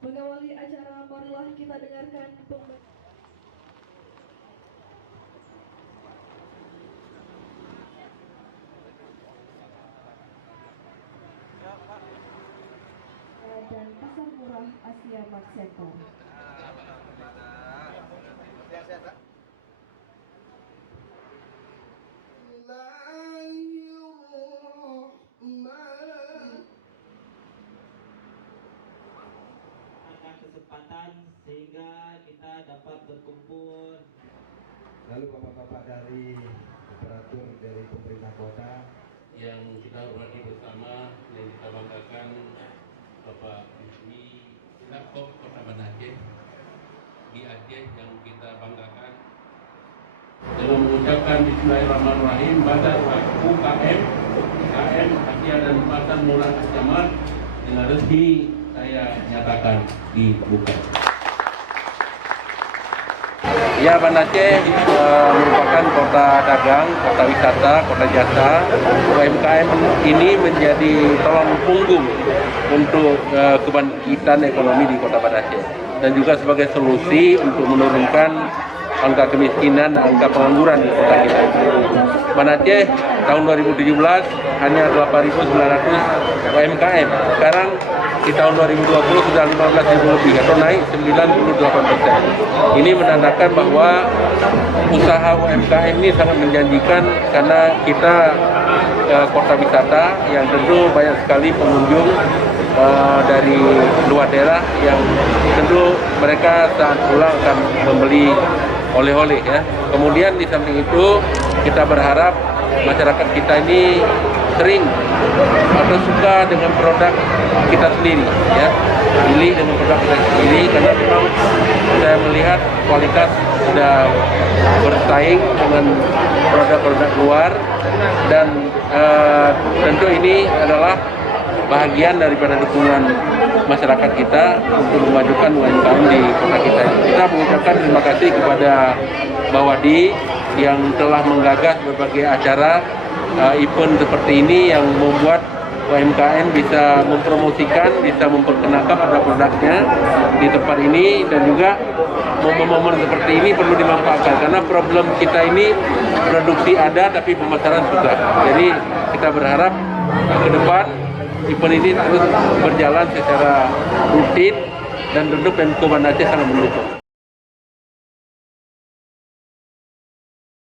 Mengawali acara, marilah kita dengarkan dan Pasar Murah Asia Mart Center. Kesempatan sehingga kita dapat berkumpul. Lalu bapak-bapak dari operator dari pemerintah kota yang kita hormati bersama, yang kita banggakan, Bapak Yusmi Laptop Kota Banda Aceh di Aceh yang kita banggakan. Dengan mengucapkan Bismillahirrahmanirrahim, Bazar UKM Asia dan Pasar Murah Asia Mart dengan resmi saya nyatakan dibuka. Ya, Banda Aceh merupakan kota dagang, kota wisata, kota jasa. UMKM ini menjadi tulang punggung untuk kebangkitan ekonomi di kota Banda Aceh dan juga sebagai solusi untuk menurunkan angka kemiskinan dan angka pengangguran di kota kita. Banda Aceh tahun 2017 hanya 8.900 UMKM. Sekarang di tahun 2020 sudah 15.000 lebih atau naik 98%. Ini menandakan bahwa usaha UMKM ini sangat menjanjikan karena kita kota wisata yang tentu banyak sekali pengunjung dari luar daerah yang tentu mereka saat pulang akan membeli oleh-oleh ya. Kemudian di samping itu kita berharap masyarakat kita ini sering atau suka dengan produk kita sendiri ya, pilih dengan produk kita sendiri karena memang saya melihat kualitas sudah bersaing dengan produk-produk luar dan tentu ini adalah bahagian daripada dukungan masyarakat kita untuk memajukan UMKM di kota kita. Kita mengucapkan terima kasih kepada Mbak Wadi yang telah menggagas berbagai acara event seperti ini yang membuat UMKM bisa mempromosikan, bisa memperkenalkan produk-produknya di tempat ini, dan juga momen-momen seperti ini perlu dimanfaatkan karena problem kita ini produksi ada tapi pemasaran susah. Jadi kita berharap ke depan event ini terus berjalan secara rutin dan tentu Pemko Banda Aceh sangat mendukung.